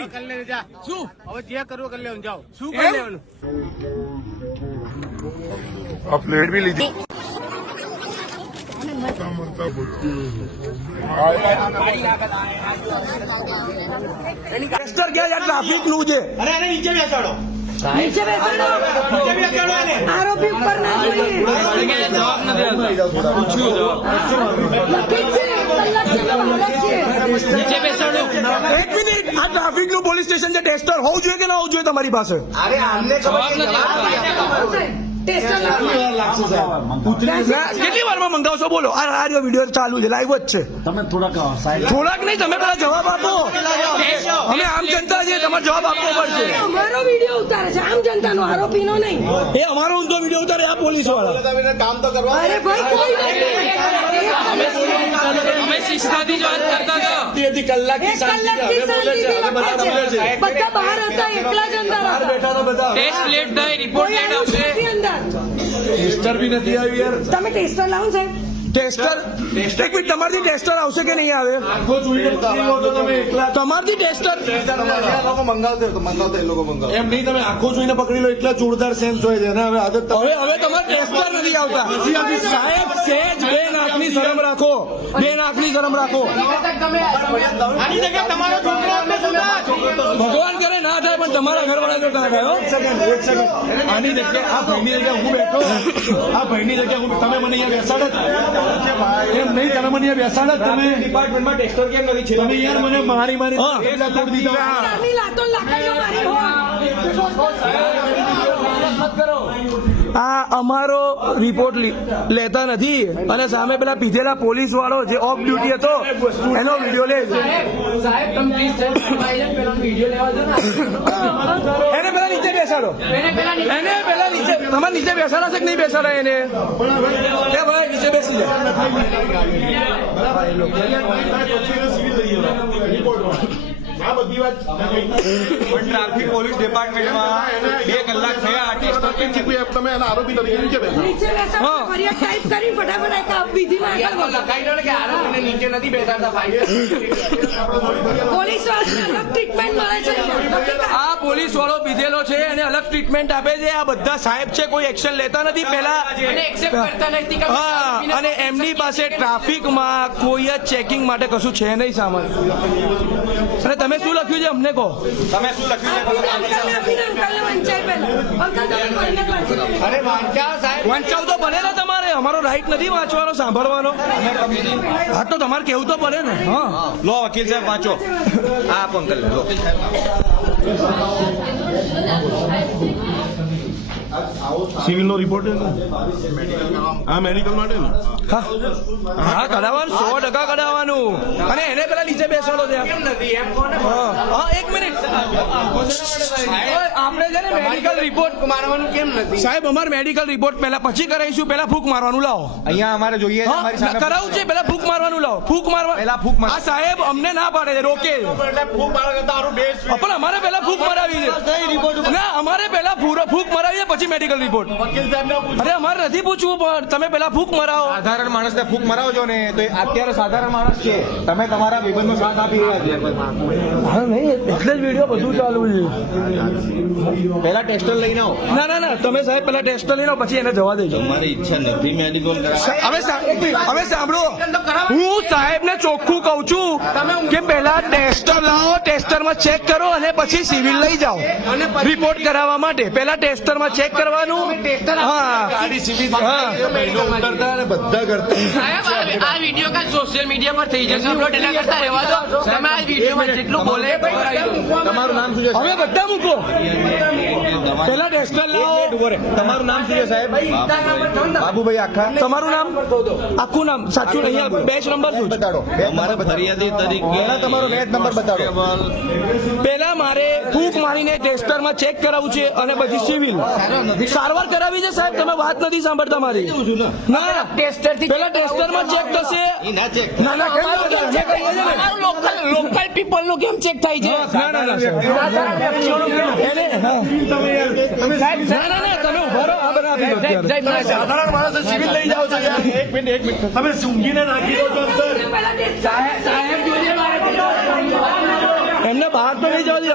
નથી કરી લે જા શું હવે જે કરવું કરી લેવાનું જાઓ શું કરી લેવાનું આ પ્લેટ भी लीजिए ટેસ્ટર ક્યાં યાર ટ્રાફિક નું છે અરે અરે નીચે બેસાડો નીચે બેસાડો આરોપી ઉપર ના જોઈએ જવાબ નથી પૂછ્યું નીચે બેસાડો એક મિનિટ આ ટ્રાફિક નું પોલીસ સ્ટેશન છે ટેસ્ટર હોવું જોઈએ કે ના હોવું જોઈએ તમારી પાસે કેટલી વારમાં મંગાવશો બોલો આ વિડીયો ચાલુ છે લાઈવ જ છે તમે થોડાક નહીં તમે પેલા જવાબ આપો અમે આમ જનતા છીએ તમારે જવાબ આપવો પડશે અમારો વિડીયો ઉતારે છે આમ જનતાનો આરોપીનો નહીં એ અમારો ઊંધો વિડીયો ઉતારે આ પોલીસ વાળા કામ તો કરવા અરે ભાઈ કોઈ અમે શિસ્તાથી જ વાત કરતા હતા કલાકથી શાંતિથી બધા બહાર હતા એકલા જ અંદર હતા ટેસ્ટ લેટ થાય રિપોર્ટ લેટ આવશે ટેસ્ટર બી નથી આવ્યું યાર. તમે ટેસ્ટર લાવો ને સાહેબ ટેસ્ટર એક મિનિટ તમારથી ટેસ્ટર આવશે કે નહીં આવે આખો જોઈને પકડી લો તો તમે એકલા તમારથી ટેસ્ટર એમ નહીં તમે આખો જોઈને પકડી લો એટલા જોરદાર સેન્સ હોય છે અને હવે આદત હવે તમારે ટેસ્ટર નથી આવતા સાહેબ સેજ બે નાકની શરમ રાખો બે નાકની શરમ રાખો આની જગ્યાએ તમારો છોકરો અમને સુધાર. ભગવાન કરે ના થાય પણ તમારા ઘરવાળા જો ના થાય હો. એક સેકન્ડ આની જગ્યાએ આ ભાઈની જગ્યાએ હું બેઠો આ ભાઈની જગ્યાએ હું તમે મને અહીંયા બેસાડો એમ નહીં તમે મને અહીંયા બેસાડો તમે ડિપાર્ટમેન્ટમાં ટેસ્ટર કેમ નથી છે તમે યાર મને મારી એટલા તોડ દીધા આની લાતો લાકડીઓ મારી આ અમારો રિપોર્ટ લેતા નથી અને સામે પેલા પીધેલા પોલીસ વાળો જે ઓફ ડ્યુટી હતો એનો વિડીયો લે છે એને પેલા નીચે બેસાડો એને પેલા નીચે તમારે નીચે બેસાડા છે કે નહીં બેસાડા એને એ ભાઈ નીચે બેસી જાય ટ્રાફિક પોલીસ ડિપાર્ટમેન્ટમાં 2 કલાક થયા તમે એના આરોપી તરીકે નીચે બેસો નીચે બેસાડો ફરિયાદ ટાઈપ કરી ફટાફટ એક વિધિમાં આગળ વધો. લખાઈ દો ને કે આરોપીને નીચે નથી બેસાડતા ભાઈ પોલીસ વાળાને અલગ ટ્રીટમેન્ટ મળે છે આ પોલીસ વાળો પીધેલો છે એને અલગ ટ્રીટમેન્ટ આપે છે આ બધા સાહેબ છે કોઈ એક્શન લેતા નથી પેલા હા અને એમની પાસે ટ્રાફિકમાં કોઈ જ ચેકિંગ માટે કશું છે નહીં સામાન અને તમે શું લખ્યું છે અમને કહો તમે શું લખ્યું છે અંકલને આપીને અંકલને વંચાય પહેલા અંકલ તમે કોઈને વાંચી અરે વાંચા સાહેબ વાંચાવ તો પડે ને તમારે અમારો રાઈટ નથી વાંચવાનો સાંભળવાનો હા તો તમારે કેવું તો પડે ને હા લો વકીલ સાહેબ વાંચો આ આપ અંકલ લો સિવિલ નો રિપોર્ટ હા મેડિકલ માટે ને હા કઢાવવાનું 100% કઢાવવાનું અને એને પેલા નીચે બેસાડો છે હા એક મિનિટ આપણે છે ને મેડિકલ રિપોર્ટ મારવાનું કેમ નથી સાહેબ અમારે મેડિકલ રિપોર્ટ પહેલા પછી કરાવીશું પેલા ફૂંક મારવાનું લાવો અહીંયા અમારે જોઈએ છે અમારી સામે કરાવું છે પેલા ફૂંક મારવાનું લાવો ફૂંક મારવા પહેલા ફૂંક માર આ સાહેબ અમને ના પાડે છે રોકે પણ અમારે પેલા ફૂંક મરાવી છે ના અમારે પેલા ફૂંક મરાવી છે પછી મેડિકલ રિપોર્ટ અરે અમારે નથી પૂછવું પણ તમે પેલા ફૂંક મરાવો સાધારણ માણસને ફૂંક મરાવજો ને તો અત્યારે સાધારણ માણસ છે તમે તમારા વિબંધનો સાથ આપી રહ્યા છો હા નહીં એટલે જ વિડીયો બધું ચાલુ છે પહેલા ટેસ્ટર લઈને આવો ના ના ના તમે સાહેબ પેલા ટેસ્ટ લઈ લો પછી એને જવા દેજો મારી ઈચ્છા નથી મેડિકલ હવે સાંભળો હું સાહેબ ને ચોખ્ખું કઉ છું કે પેલા ટેસ્ટર લાવો ટેસ્ટર માં ચેક કરો અને પછી સિવિલ લઈ જાઓ રિપોર્ટ કરાવવા માટે પેલા ટેસ્ટર માં ચેક કરવાનું હા બધા કરતા આ વિડીયો કાલ સોશિયલ મીડિયા પર થઈ જશે અપલોડ એના કરતા રહેવા દો તમે આ વિડીયોમાં જેટલું બોલે તમારું નામ શું છે હવે બધા મૂકો પેલા ટેસ્ટર લાવો તમારું નામ શું છે સાહેબ બાબુભાઈ આખા તમારું નામ આખું નામ સાચું અહીંયા બેચ નંબર શું છે બતાડો અમારા ફરિયાદી તરીકે તમારો બેચ નંબર બતાડો પેલા મારે ફૂંક મારીને ટેસ્ટર માં ચેક કરાવવું છે અને પછી સિવિલ સારવાર કરાવી છે સાહેબ તમે વાત નથી સાંભળતા મારી ના ટેસ્ટર થી પેલા ટેસ્ટર માં ચેક થશે ના ના કેમ લોકલ પીપલ નું કેમ ચેક થાય છે ના ના ના તમે ઉભા રહો આ બધા સાધારણ માણસ સિવિલ લઈ જાઓ છો યાર એક મિનિટ તમે સૂંઘીને નાખી દો છો અંદર પહેલા સાહેબ જોઈએ મારે એમને બહાર તો નહીં જવા દે.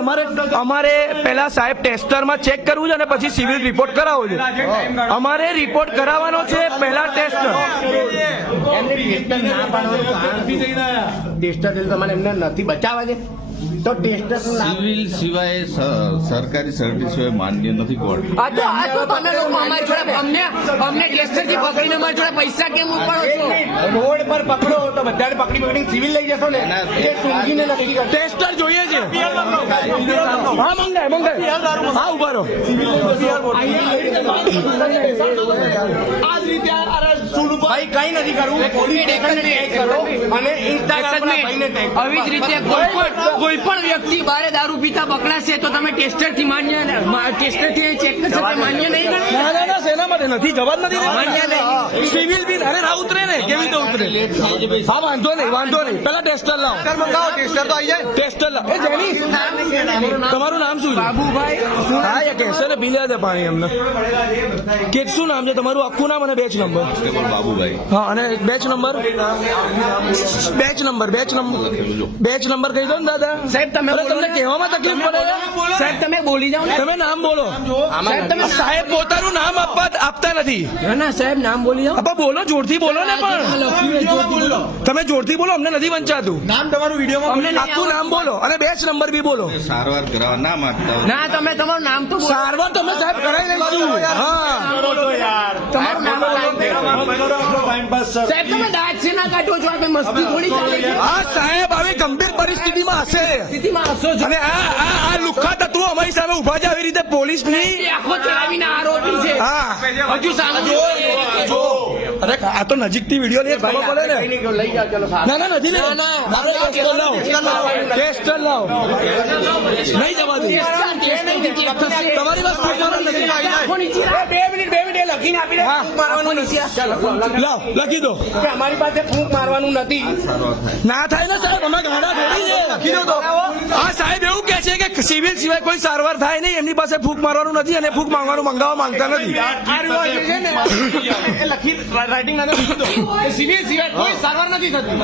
અમારે પહેલા સાહેબ ટેસ્ટરમાં ચેક કરવું છે અને પછી સિવિલ રિપોર્ટ કરાવવો છે. અમારે રિપોર્ટ કરાવવાનો છે પહેલા ટેસ્ટર. ટેસ્ટર તમારે એમને નથી બચાવવા છે તો ટેસ્ટર સિવિલ સિવાય સરકારી સર્ટિસ સિવાય માન્ય નથી કોર્ટ. આ તો તમે લોકો અમારી જોડે અમને ટેસ્ટરથી પકડીને અમારી જોડે પૈસા કેમ ઉપાડો છો? રોડ પર પકડો તો બધાને પકડી સિવિલ લઈ જશો ને એ ટૂંકીને નથી કરતા. ટેસ્ટર જોઈએ છે. હા મંગાય હા ઉભા રહો. ભાઈ કઈ નથી કરવું પોલીસ સ્ટેશનને ટેગ કરો અને ઇન્સ્ટાગ્રામ પર ભાઈને ટેગ કરો. આવી જ રીતે કોઈ પણ વ્યક્તિ બારે દારૂ પીતા પકડાશે તો તમે ટેસ્ટરથી ટેસ્ટરથી ચેક કરશો તે માન્ય નહીં ગણે? ના સેના માટે નથી જવા જ નથી માન્ય દેતા. નહીં. સિવિલ બિલ અરે ના ઉતરે ને કેવી રીતે ઉતરે? હા વાંધો નહીં પેલા ટેસ્ટર લાવો. ટેસ્ટર તો આવી જાય. ટેસ્ટર લાવો. એ જેની તમારું નામ શું છે? બાબુભાઈ હા એ કહેશે ને પી લે દે પાણી એમને. કે શું નામ છે તમારું આખું નામ અને બેચ નંબર? કોન્સ્ટેબલ બાબુભાઈ હા અને બેચ નંબર કહી દો ને દાદા. સાહેબ તમે અરે બોલો તમને ને. કહેવામાં તકલીફ પડે છે? સાહેબ તમે બોલી જાઓ ને. તમે નામ બોલો. સાહેબ તમે સાહેબ પોતાનું નામ આપતા નથી. ના સાહેબ નામ બોલી જાઓ. આપા બોલો જોરથી બોલો ને પણ તમે જોરથી બોલો અમને નથી વંચાતું. નામ તમારું વિડીયોમાં અમને નહીં આખું નામ બોલો અને બેચ નંબર બી બોલો. સારવાર કરાવવા ના માંગતા હોય ના તમે તમારું નામ તો બોલો. સારવાર તમે સાહેબ કરાવી લઈશું. હા તમારું નામ સાહેબ તમે દાંત છે ના કાઢો છો આપણે મસ્તી થોડી ચાલે છે. આ સાહેબ આવી ગંભીર પરિસ્થિતિમાં હશે સ્થિતિમાં હસો છો. અને આ લુખ્ખા તત્વો અમારી સામે ઉભા છે આવી રીતે પોલીસની. એ આખો ચલાવીને આરોપી છે. હા હજુ સામે અરે આ તો નજીકથી વિડીયો લઈએ ખબર પડે ને. લઈ જાઓ ચલો સાહેબ. ના નથી લે ટેસ્ટર લાવો નહીં જવા દે. તમારી વાત આખો નીચે રાખ. 2 મિનિટ લખીને આપી દે ફૂંક મારવાનું નથી. લાવ લખી દો. કે અમારી પાસે ફૂંક મારવાનું નથી. ના થાય ને સાહેબ અમે ગાડા થોડી છે લખી દો તો. આ સાહેબ એવું કે છે કે સિવિલ સિવાય કોઈ સારવાર થાય નહીં એમની પાસે ફૂંક મારવાનું નથી અને ફૂંક મંગાવવા માંગતા નથી. લખી રાઇટિંગ સિવિલ સિવાય કોઈ સારવાર નથી થતી.